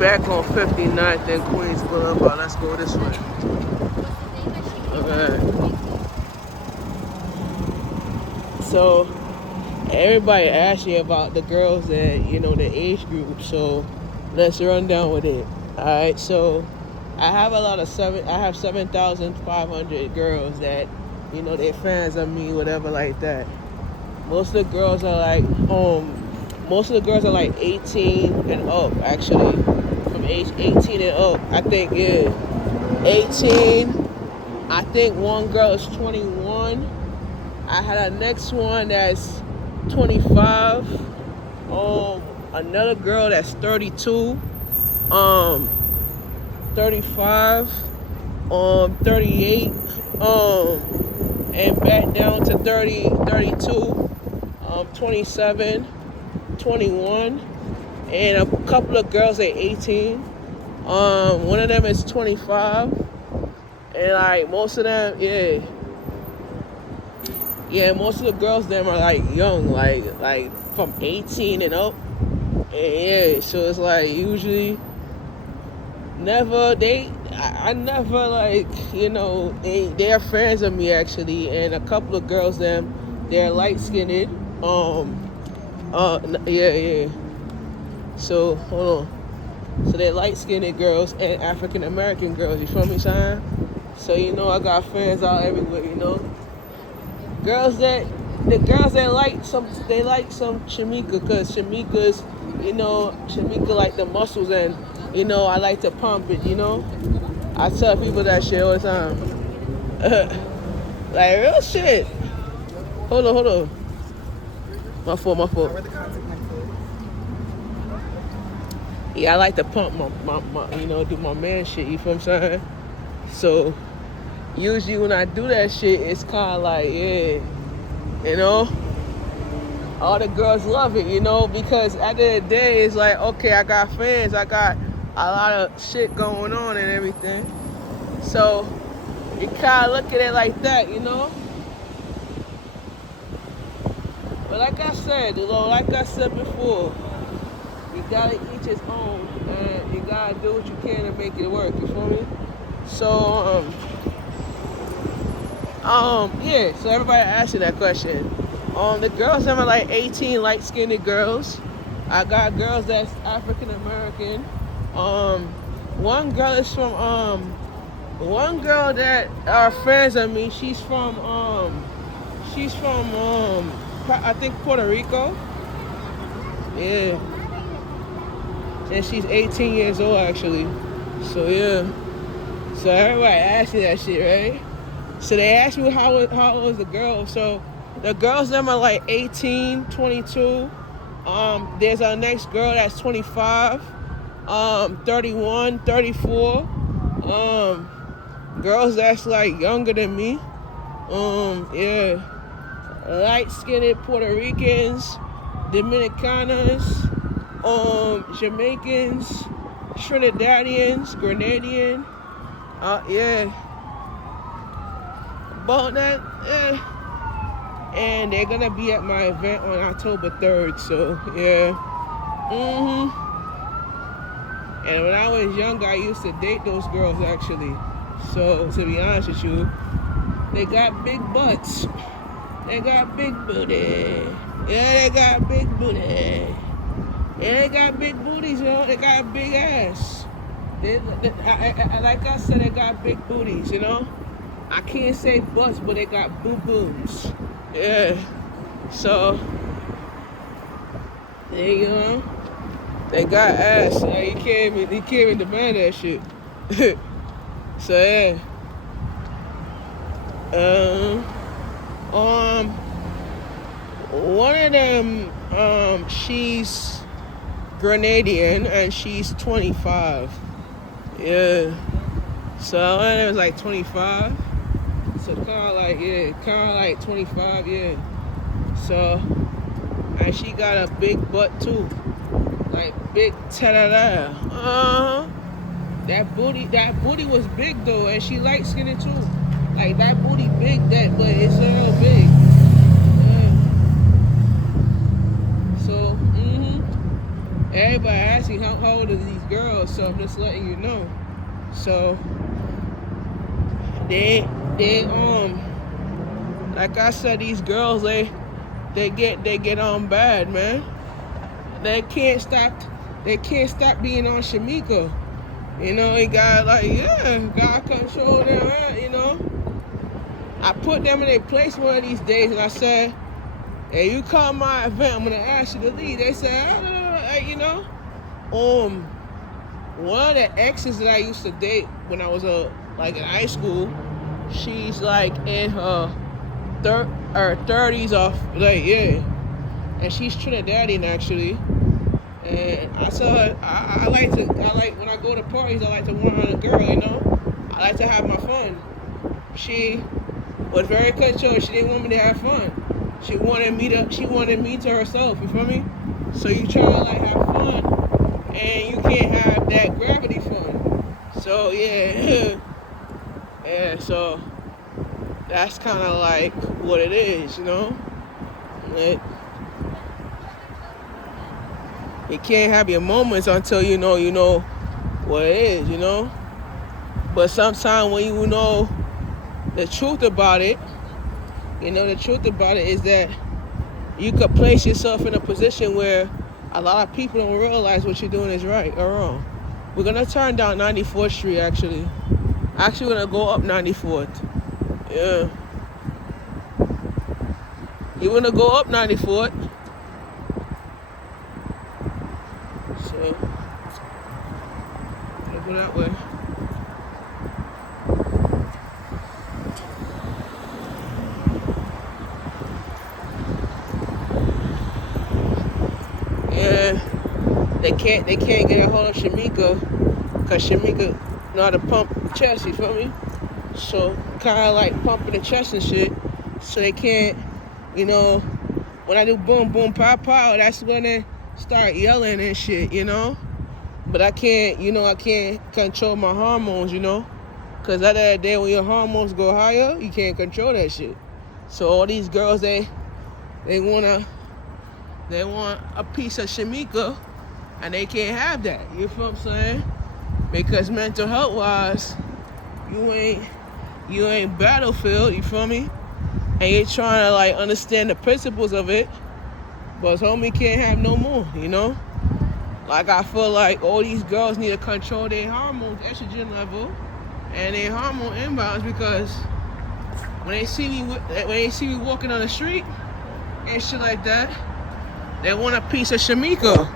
back on 59th and Queens Boulevard. Let's go this way. Okay. So everybody asked you about the girls that, you know, the age group. So let's run down with it. All right. So I have I have 7,500 girls that, you know, they're fans of me, whatever like that. Most of the girls are like, most of the girls are like 18 and up, actually. From age 18 and up. I think, yeah, 18. I think one girl is 21. I had a next one that's 25. Another girl that's 32. 35. 38. And back down to 30, 32. 27. 21. And a couple of girls at 18. One of them is 25. And like most of them, most of the girls them are like young, like from 18 and up. And so it's like usually I never like, you know, they're fans of me actually. And a couple of girls them, they're light skinned. So hold on. So they're light skinned girls and African American girls. You feel me, son? So you know I got fans out everywhere. You know, the girls that like some Shamika, cause Shamika's, you know, Shamika like the muscles, and you know I like to pump it. You know, I tell people that shit all the time. Like real shit. Hold on. My fault. Yeah, I like to pump my you know, do my man shit, you feel what I'm saying? So, usually when I do that shit, it's kind of like, yeah, you know, all the girls love it, you know, because at the end of the day, it's like, okay, I got fans, I got a lot of shit going on and everything. So, you kind of look at it like that, you know? But like I said, you know, like I said before, you gotta each his own, and you gotta do what you can to make it work. You feel me? So, yeah. So everybody asked you that question. The girls that are like 18, light skinned girls. I got girls that's African American. One girl is from one girl that are fans of me. She's from I think Puerto Rico. Yeah. And she's 18 years old actually. So yeah. So everybody asked me that shit, right? So they asked me how old was the girl. So the girls them are like 18, 22. There's our next girl that's 25, 31, 34. Girls that's like younger than me. Yeah. Light-skinned Puerto Ricans, Dominicanas, Jamaicans, Trinidadians, Grenadian. Yeah. About that, and they're gonna be at my event on October 3rd. So yeah. And when I was younger, I used to date those girls actually. So to be honest with you, they got big butts. They got big booty. Yeah, they got big booty. Yeah, they got big booties, you know. They got big ass. Like I said, they got big booties, you know. I can't say butts, but they got boo-boos. Yeah. So, there you go. They got ass. Yeah, you can't even demand that shit. So yeah. One of them, she's Grenadian and she's 25. Yeah. So one of them is like 25. So kind of like 25, yeah. So, and she got a big butt too. Like big ta-da-da. That booty was big though, and she light skinned too. Like that booty big, but it's real big. Yeah. So, everybody asking how old are these girls, so I'm just letting you know. So they like I said, these girls they get on bad, man. They can't stop being on Shamika. You know, it got like, yeah, God control them, you know. I put them in their place one of these days, and I said, hey, you come my event, I'm gonna ask you to leave. They said, you know, one of the exes that I used to date when I was like in high school, she's like in her 30s off, like, yeah, and she's Trinidadian actually. And I saw her. I like when I go to parties. I like to want on a girl, you know. I like to have my fun. She was very controlled. She didn't want me to have fun. She wanted me to herself. You feel me? So you try to like have fun, and you can't have that gravity fun. So yeah, yeah. So that's kind of like what it is, you know. You can't have your moments until you know what it is, you know. But sometimes when you know the truth about it, the truth about it is that you could place yourself in a position where a lot of people don't realize what you're doing is right or wrong. We're gonna turn down 94th Street actually. Actually, we're gonna go up 94th. Yeah. You're gonna go up 94th. So, I'll go that way. Yeah, they can't get a hold of Shamika because Shamika know how to pump the chest, you feel me? So kind of like pumping the chest and shit. So they can't, when I do boom boom pow pow, that's when they start yelling and shit, But I can't, I can't control my hormones, Because at the end of the day, when your hormones go higher, you can't control that shit. So all these girls, they want a piece of Shamika, and they can't have that. You feel what I'm saying? Because mental health wise, you ain't battlefield. You feel me? And you're trying to like understand the principles of it, but homie can't have no more. Like I feel like all these girls need to control their hormones, estrogen level, and their hormone imbalance, because when they see me walking on the street and shit like that, they want a piece of Shamika.